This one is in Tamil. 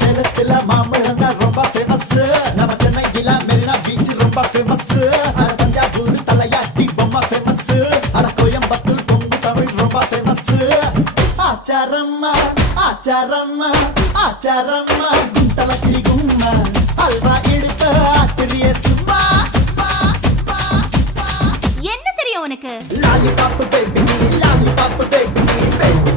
சேலத்துல மாம்பழம் தான் ரொம்ப ஃபேமஸ். நம்ம சென்னையில மெரினா பீச் ரொம்ப ஃபேமஸ். தஞ்சாவூர் தலையாட்டி பொம்மை ஃபேமஸ். அட கோயம்புத்தூர் கொங்கு தமிழ் ரொம்ப ஃபேமஸ். ஆச்சாரம்மா ஆச்சாரம்மா ஆச்சாரம்மா குந்தல கிளி கும்மா அல்வா இழுத்த ஆத்திரிய சும்மா என்ன தெரியும் உனக்கு? லாலிபாப் பேபி நீ லாலிபாப் பேபி நீ பேபி